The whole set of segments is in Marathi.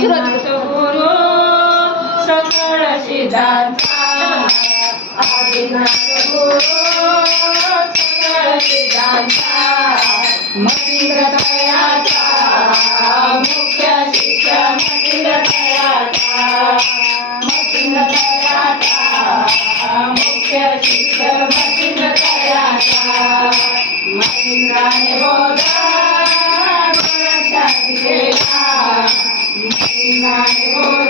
सुरुवात गुरु सकळ सिद्धांता गुरु सकळ सिद्धांता मतिंद्रतयाचा मुख्य शिक्षक मतिंद्रतयाचा मतिंद्रतयाचा मुख्य शिक्षक मतिंद्रतयाचा मतिंद्राने बोल 来。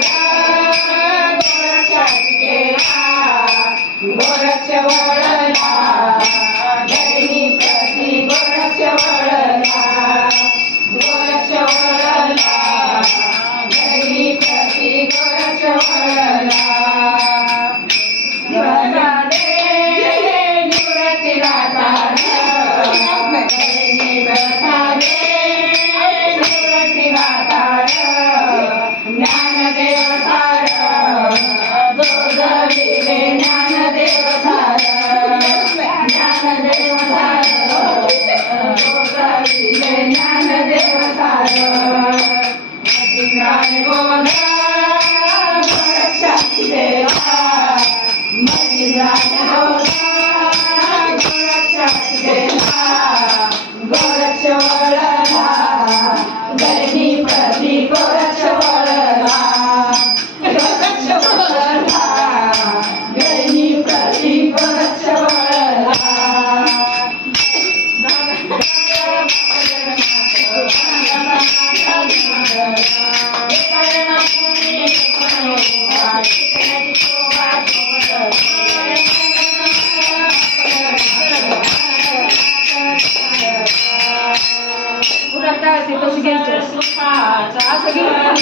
Come on now. कशी घ्यायची? असं घेऊन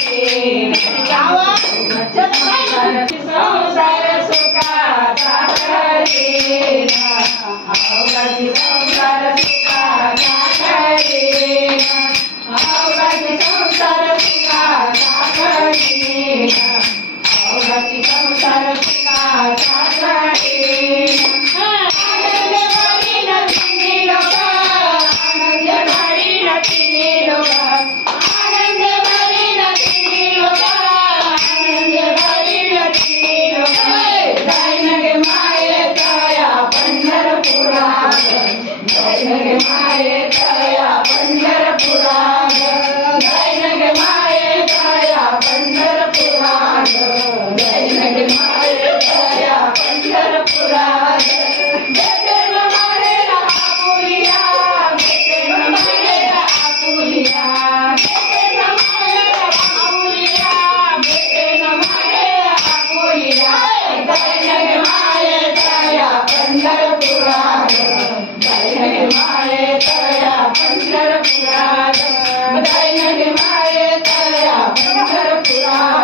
पंढरपुरा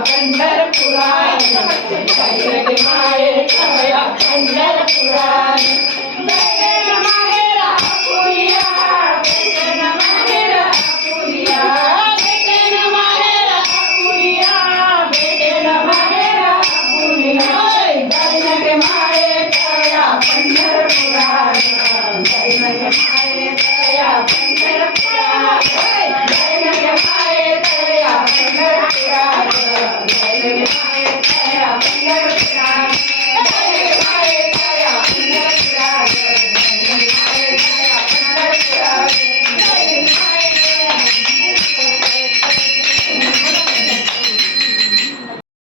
पंढरपुराण पंढरपुराण